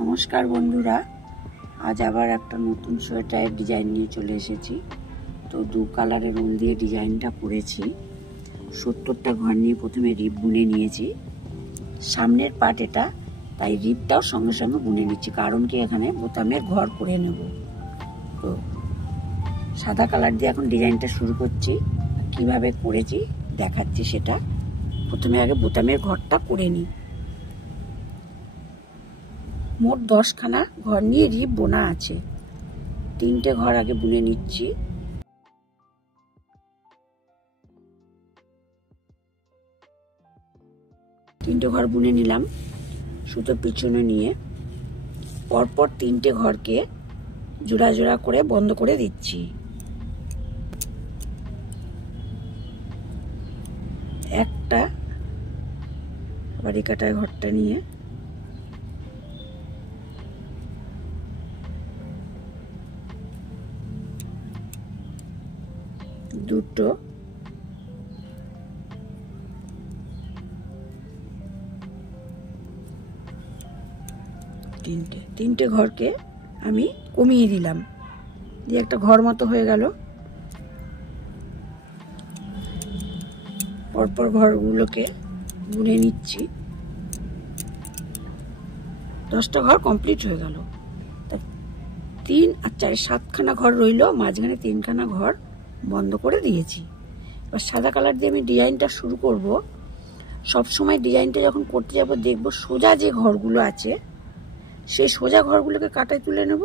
নমস্কার বন্ধুরা, আজ আবার একটা নতুন সোয়েটারের ডিজাইন নিয়ে চলে এসেছি। তো দু কালারের উল দিয়ে ডিজাইনটা করেছি। 70টা ঘর নিয়ে প্রথমে রিপ বুনে নিয়েছি। সামনের পার্ট এটা, তাই রিপটাও সঙ্গে সঙ্গে বুনে নিচ্ছি, কারণ কি এখানে বোতামের ঘর করে নেব। তো সাদা কালার দিয়ে এখন ডিজাইনটা শুরু করছি। কিভাবে করেছি দেখাচ্ছি সেটা। প্রথমে আগে বোতামের ঘরটা করে নিই। মোট 10খানা ঘর নিয়ে রিপ বোনা আছে। 3টে ঘর আগে বুনে নিচ্ছি। তিনটে ঘর বুনে নিলাম সুতো পিছনে নিয়ে। পরপর 3টে ঘরকে জোড়া জোড়া করে বন্ধ করে দিচ্ছি। একটা আবার এই কাটার ঘরটা নিয়ে দুটো, তিনটে ঘরকে আমি কমিয়ে দিলাম, দিয়ে একটা ঘর মতো হয়ে গেল। পরপর ঘরগুলোকে বুনে নিচ্ছি। 10টা ঘর কমপ্লিট হয়ে গেল। তা 3 আর 4 7খানা ঘর রইল, মাঝখানে 3খানা ঘর বন্ধ করে দিয়েছি। এবার সাদা কালার দিয়ে আমি ডিজাইনটা শুরু করব। সব সময় ডিজাইনটা যখন করতে যাব দেখব সোজা যে ঘরগুলো আছে সেই সোজা ঘরগুলোকে কাটায় তুলে নেব,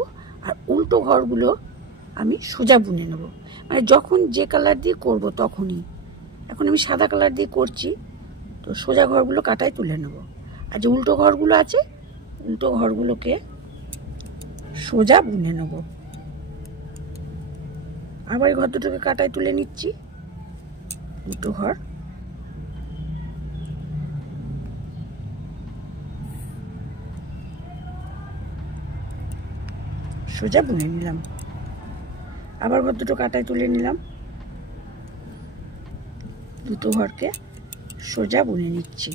আর উল্টো ঘরগুলো আমি সোজা বুনে নেব। মানে যখন যে কালার দিয়ে করব তখনই। এখন আমি সাদা কালার দিয়ে করছি, তো সোজা ঘরগুলো কাটায় তুলে নেব। আর যে উল্টো ঘরগুলো আছে উল্টো ঘরগুলোকে সোজা বুনে নেব। আবার এই ঘর দুটোকে কাটায় তুলে নিচ্ছি। উল্টো ঘর সোজা বুনে নিলাম। আবার ঘর দুটো কাটায় তুলে নিলাম। দুটো ঘরকে সোজা বুনে নিচ্ছি।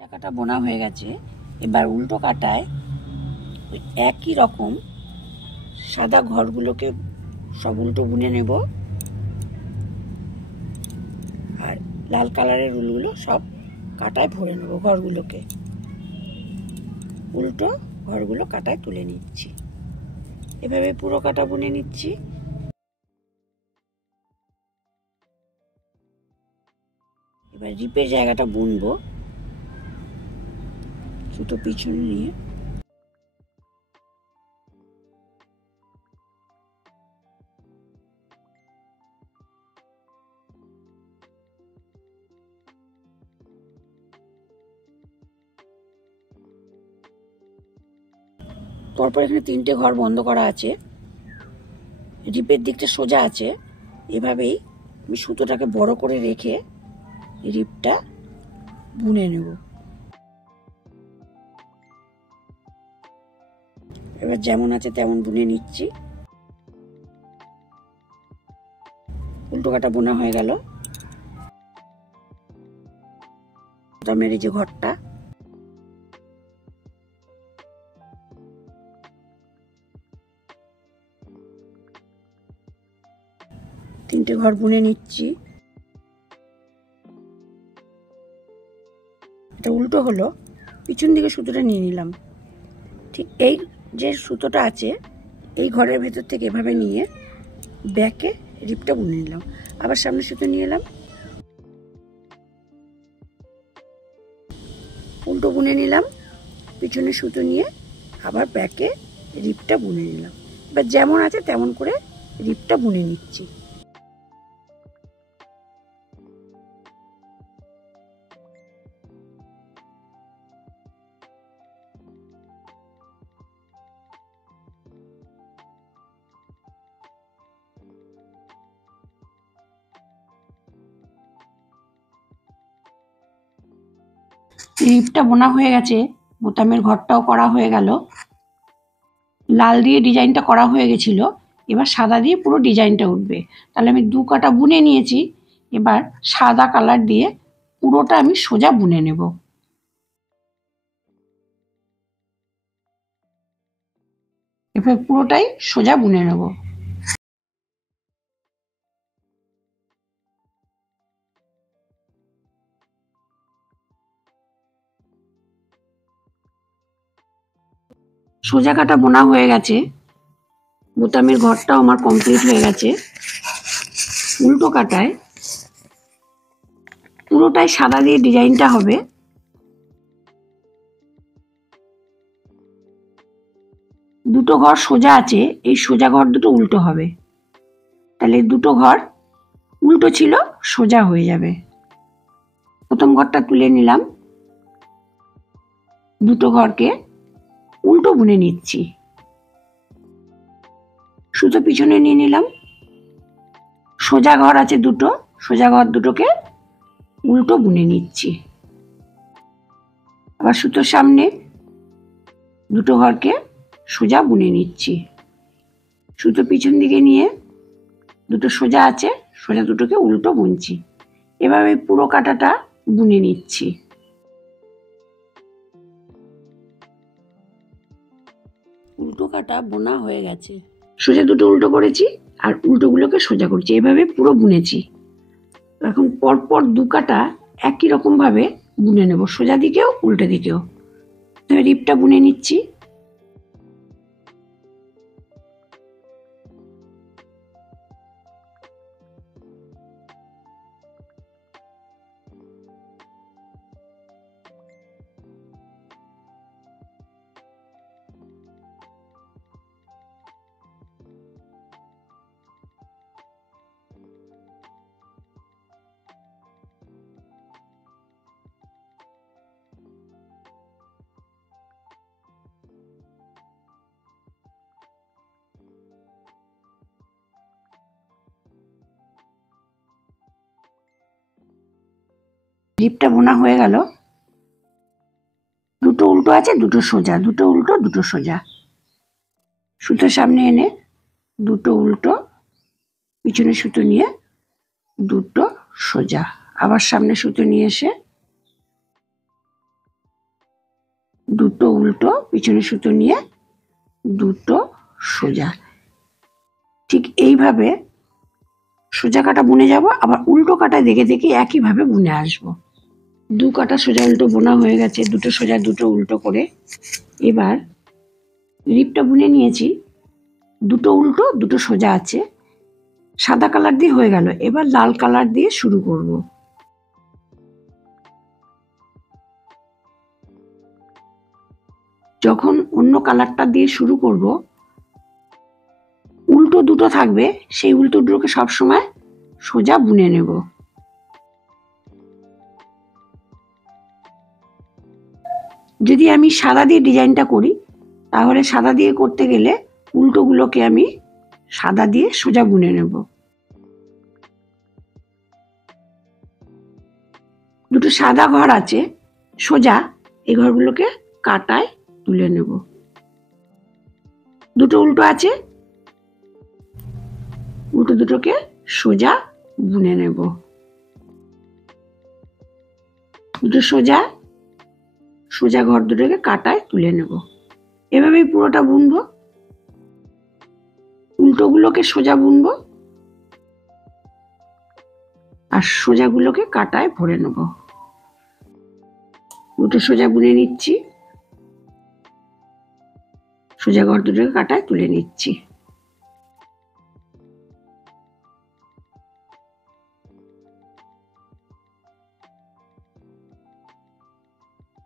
টাকাটা বোনা হয়ে গেছে। এবার উল্টো কাটায় একই রকম সাদা ঘরগুলোকে সব উল্টো বুনে নেব, আর লাল কালারের উলগুলো সব কাটায় ভরে নেব। ঘরগুলোকে উল্টো ঘরগুলো কাটায় তুলে নিচ্ছি। এভাবে পুরো কাটা বুনে নিচ্ছি। এবার রিপের জায়গাটা বুনবো। সুতো পিছনে নিয়ে পরপর এখানে 3টে ঘর বন্ধ করা আছে। রিপের দিকটা সোজা আছে। এভাবেই আমি সুতোটাকে বড় করে রেখে রিপটা বুনে নেব। এবার যেমন আছে তেমন বুনে নিচ্ছি। উল্টো কাটা বোনা হয়ে গেল। বোতামের এই যে ঘরটা, তিনটে ঘর বুনে নিচ্ছি। এটা উল্টো হলো, পিছন দিকে সুতোটা নিয়ে নিলাম। ঠিক এই যে সুতোটা আছে এই ঘরের ভেতর থেকে এভাবে নিয়ে ব্যাকে রিপটা বুনে নিলাম। আবার সামনে সুতো নিয়ে এলাম, উল্টো বুনে নিলাম, পিছনে সুতো নিয়ে আবার ব্যাকে রিপটা বুনে নিলাম। এবার যেমন আছে তেমন করে রিপটা বুনে নিচ্ছি। রিপটা বোনা হয়ে গেছে, বোতামের ঘরটাও করা হয়ে গেল। লাল দিয়ে ডিজাইনটা করা হয়ে গেছিল, এবার সাদা দিয়ে পুরো ডিজাইনটা উঠবে। তাহলে আমি 2 কাটা বুনে নিয়েছি, এবার সাদা কালার দিয়ে পুরোটা আমি সোজা বুনে নেব। এবার পুরোটাই সোজা বুনে নেব। সোজা কাটা বোনা হয়ে গেছে, বোতামের ঘরটাও আমার কমপ্লিট হয়ে গেছে। উল্টো কাটায় পুরোটাই সাদা দিয়ে ডিজাইনটা হবে। দুটো ঘর সোজা আছে, এই সোজা ঘর দুটো উল্টো হবে, তাহলে দুটো ঘর উল্টো ছিল সোজা হয়ে যাবে। প্রথম ঘরটা তুলে নিলাম, দুটো ঘরকে উল্টো বুনে নিচ্ছি। সুতো পিছনে নিয়ে নিলাম, সোজা ঘর আছে দুটো, সোজা ঘর দুটোকে উল্টো বুনে নিচ্ছি। আবার সুতোর সামনে দুটো ঘরকে সোজা বুনে নিচ্ছি। সুতো পিছন দিকে নিয়ে দুটো সোজা আছে, সোজা দুটোকে উল্টো বুনছি। এভাবে পুরো কাটাটা বুনে নিচ্ছি। উল্টো কাটা বোনা হয়ে গেছে, সোজা দুটো উল্টো করেছি আর উল্টোগুলোকে সোজা করছি, এভাবে পুরো বুনেছি। এখন পরপর 2 কাটা একই রকম ভাবে বুনে নেব, সোজা দিকেও উল্টো দিকেও। রিপটা বুনে নিচ্ছি। রিপটা বোনা হয়ে গেল, দুটো উল্টো আছে দুটো সোজা, দুটো উল্টো দুটো সোজা। সুতো সামনে এনে দুটো উল্টো, পিছনে সুতো নিয়ে দুটো সোজা, আবার সামনে সুতো নিয়ে এসে দুটো উল্টো, পিছনে সুতো নিয়ে দুটো সোজা। ঠিক এইভাবে সোজা কাটা বুনে যাব, আবার উল্টো কাটা দেখে দেখে একইভাবে বুনে আসবো। 2 কাটা সোজা উল্টো বোনা হয়ে গেছে, দুটো সোজা দুটো উল্টো করে। এবার রিপটা বুনে নিয়েছি, দুটো উল্টো দুটো সোজা আছে, সাদা কালার দিয়ে হয়ে গেল। এবার লাল কালার দিয়ে শুরু করব। যখন অন্য কালারটা দিয়ে শুরু করব, উল্টো দুটো থাকবে, সেই উল্টো দুটোকে সবসময় সোজা বুনে নেব। যদি আমি সাদা দিয়ে ডিজাইনটা করি, তাহলে সাদা দিয়ে করতে গেলে উল্টোগুলোকে আমি সাদা দিয়ে সোজা বুনে নেব। দুটো সাদা ঘর আছে সোজা, এই ঘরগুলোকে কাটায় তুলে নেব। দুটো উল্টো আছে, উল্টো দুটোকে সোজা বুনে নেব। দুটো সোজা সোজা ঘর দুটোকে কাটায় তুলে নেব। এভাবেই পুরোটা বুনবো। উল্টোগুলোকে সোজা বুনবো আর সোজাগুলোকে কাটায় ভরে নেব। দুটো সোজা বুনে নিচ্ছি, সোজা ঘর দুটোকে কাটায় তুলে নিচ্ছি।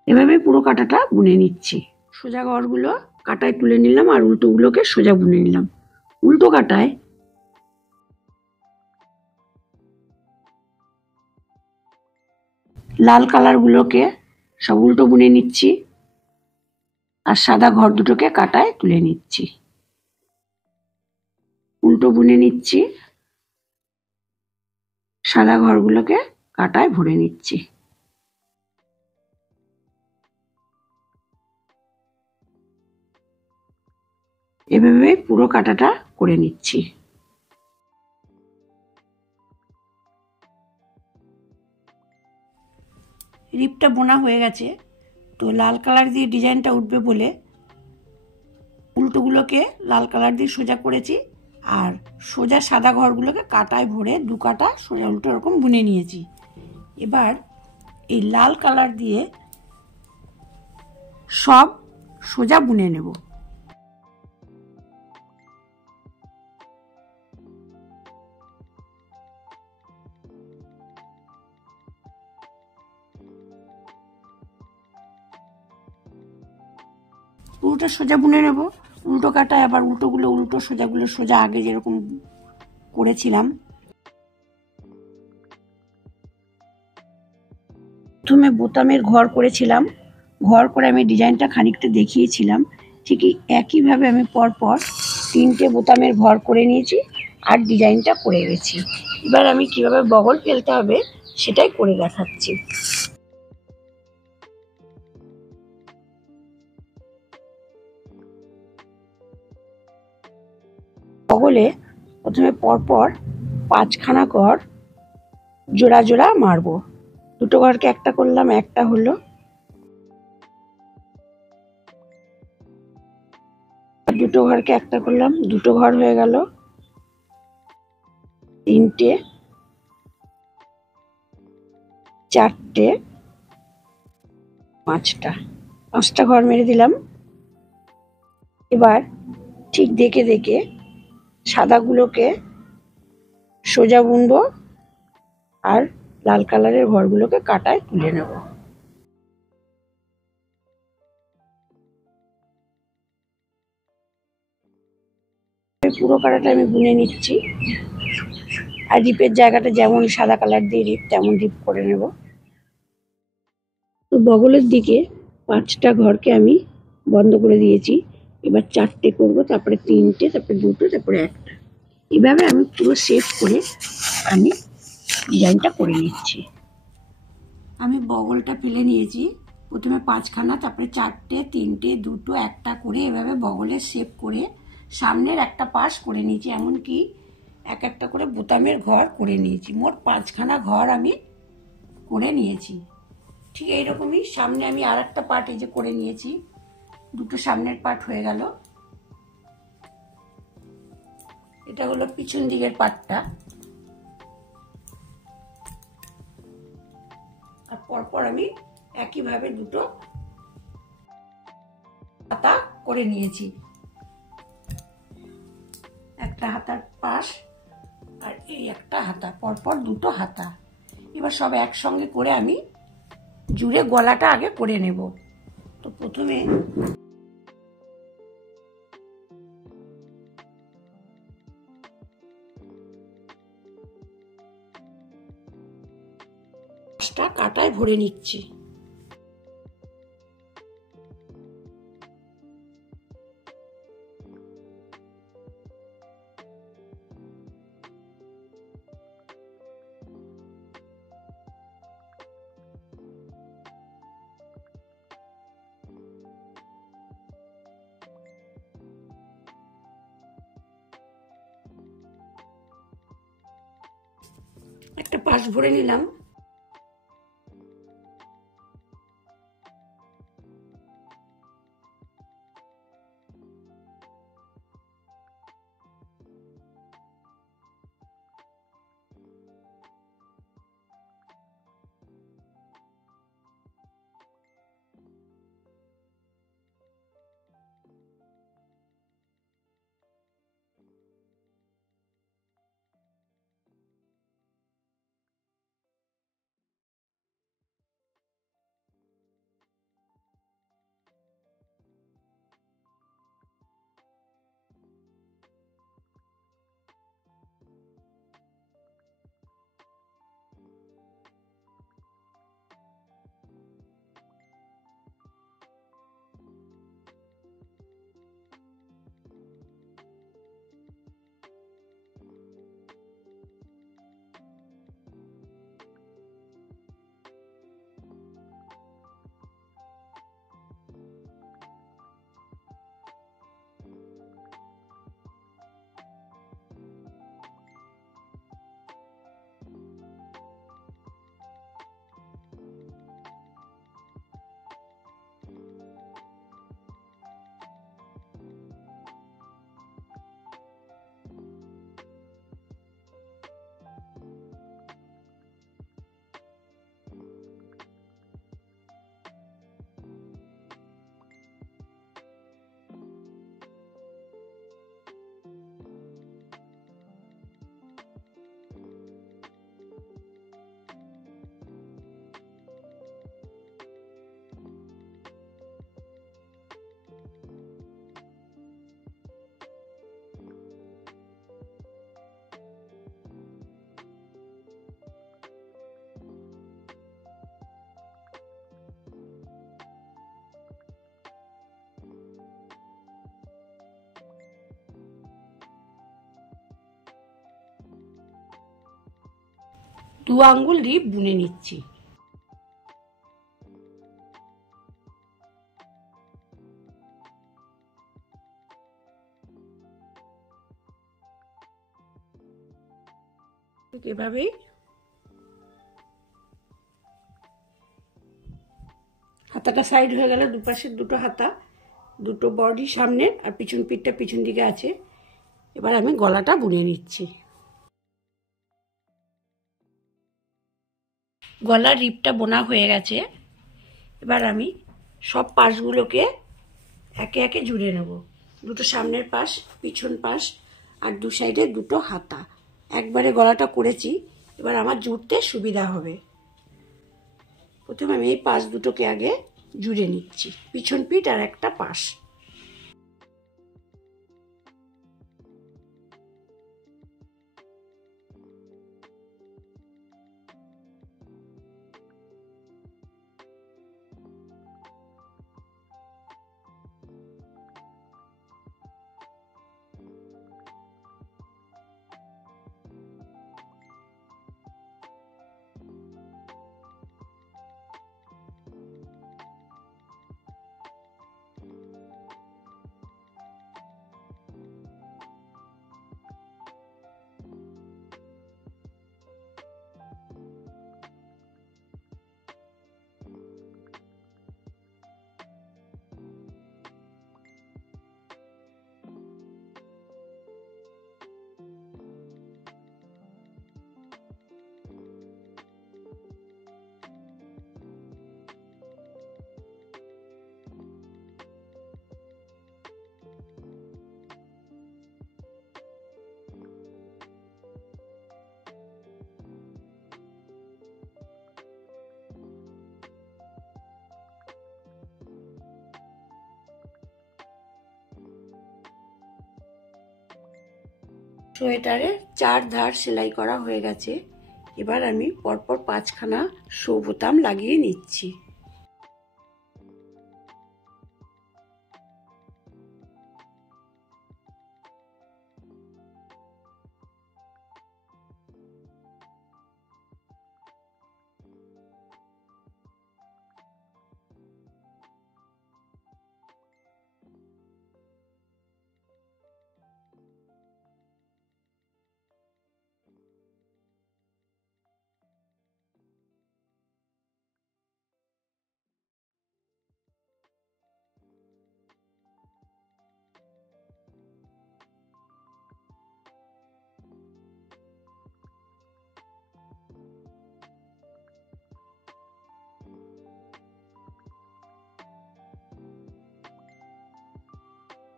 এভাবে পুরো কাঁটাটা বুনে নিচ্ছি। সোজা ঘরগুলো কাটায় তুলে নিলাম আর উল্টোগুলোকে সোজা বুনে নিলাম। উল্টো কাটায় লাল কালারগুলোকে সব উল্টো বুনে নিচ্ছি আর সাদা ঘর দুটোকে কাটায় তুলে নিচ্ছি। উল্টো বুনে নিচ্ছি, সাদা ঘরগুলোকে কাটায় ভরে নিচ্ছি। এভাবে পুরো কাটাটা করে নিচ্ছি। রিপটা বোনা হয়ে গেছে, তো লাল কালার দিয়ে ডিজাইনটা উঠবে বলে উল্টোগুলোকে লাল কালার দিয়ে সোজা করেছি আর সোজা সাদা ঘরগুলোকে কাটায় ভরে দু কাটা সোজা উল্টো এরকম বুনে নিয়েছি। এবার এই লাল কালার দিয়ে সব সোজা বুনে নেব। পুরোটা সোজা বুনে নেব। উল্টো কাটায় আবার উল্টোগুলো উল্টো, সোজাগুলো সোজা, আগে যেরকম করেছিলাম। প্রথমে বোতামের ঘর করেছিলাম, ঘর করে আমি ডিজাইনটা খানিকটা দেখিয়েছিলাম, ঠিক একইভাবে আমি পরপর 3টে বোতামের ঘর করে নিয়েছি আর ডিজাইনটা করে গেছি। এবার আমি কিভাবে বগল ফেলতে হবে সেটাই করে দেখাচ্ছি। বগলে প্রথমে পরপর 5খানা ঘর জোড়া জোড়া মারবো। দুটো ঘরকে একটা করলাম, একটা হলো। দুটো ঘরকে একটা করলাম, দুটো ঘর হয়ে গেল। 3টে, 4টে, 5টা ঘর মেরে দিলাম। এবার ঠিক দেখে দেখে সাদাগুলোকে সোজা বুনবো আর লাল কালারের ঘরগুলোকে কাটায় তুলে নেব। পুরো কাটাটা আমি বুনে নিচ্ছি আর রিপের জায়গাটা যেমন সাদা কালার দিয়ে রিপ, তেমন রিপ করে নেব। তো বগলের দিকে 5টা ঘরকে আমি বন্ধ করে দিয়েছি। এবার 4টে করবো, তারপরে 3টে, তারপরে 2টো, তারপরে 1টা। এভাবে আমি পুরো শেপ করে আমি ডিজাইনটা করে নিচ্ছি। আমি বগলটা ফেলে নিয়েছি। প্রথমে 5খানা, তারপরে 4টে, 3টে, 2টো, 1টা করে এভাবে বগলের শেপ করে সামনের একটা পাশ করে নিয়েছি। এমনকি এক একটা করে বোতামের ঘর করে নিয়েছি। মোট 5খানা ঘর আমি করে নিয়েছি। ঠিক এইরকমই সামনে আমি আর একটা পার্ট এই যে করে নিয়েছি। দুটো সামনের পার্ট হয়ে গেল। এটা হলো পিছন দিকের পার্টটা। আর পরপর আমি একইভাবে দুটো হাতা করে নিয়েছি। একটা হাতার পাশ আর এই একটা হাতা, পরপর দুটো হাতা। এবার সব একসঙ্গে করে আমি জুড়ে গলাটা আগে করে নেব। তো প্রথমে কাটায় ভরে নিচ্ছি। একটা পাশ ভরে নিলাম। দু আঙ্গুল দিয়ে বুনে নিচ্ছি। এভাবেই হাতাটা সাইড হয়ে গেল, দুপাশের দুটো হাতা, দুটো বডি সামনের আর পিছন পিঠটা পিছন দিকে আছে। এবার আমি গলাটা বুনে নিচ্ছি। গলার রিপটা বোনা হয়ে গেছে। এবার আমি সব পাশগুলোকে একে একে জুড়ে নেব। দুটো সামনের পাশ, পিছন পাশ আর দু সাইডে দুটো হাতা একবারে গলাটা করেছি। এবার আমার জুড়তে সুবিধা হবে। প্রথমে আমি এই পাশ দুটোকে আগে জুড়ে নিচ্ছি, পিছন পিঠ আর একটা পাশ। সোয়েটারে 4 ধার সেলাই করা হয়ে গেছে। এবার আমি পরপর 5খানা শো বোতাম লাগিয়ে নিচ্ছি।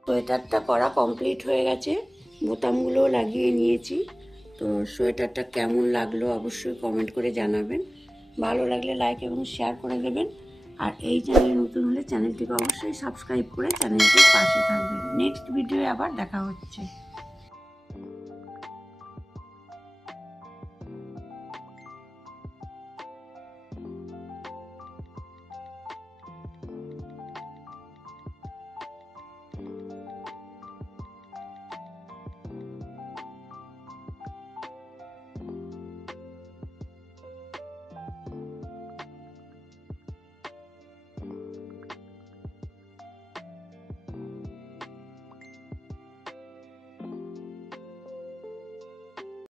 সোয়েটারটা করা কমপ্লিট হয়ে গেছে, বোতামগুলো লাগিয়ে নিয়েছি। তো সোয়েটারটা কেমন লাগলো অবশ্যই কমেন্ট করে জানাবেন, ভালো লাগলে লাইক এবং শেয়ার করে দেবেন। আর এই চ্যানেলে নতুন হলে চ্যানেলটিকে অবশ্যই সাবস্ক্রাইব করে চ্যানেলটির পাশে থাকবেন। নেক্সট ভিডিও আবার দেখা হচ্ছে।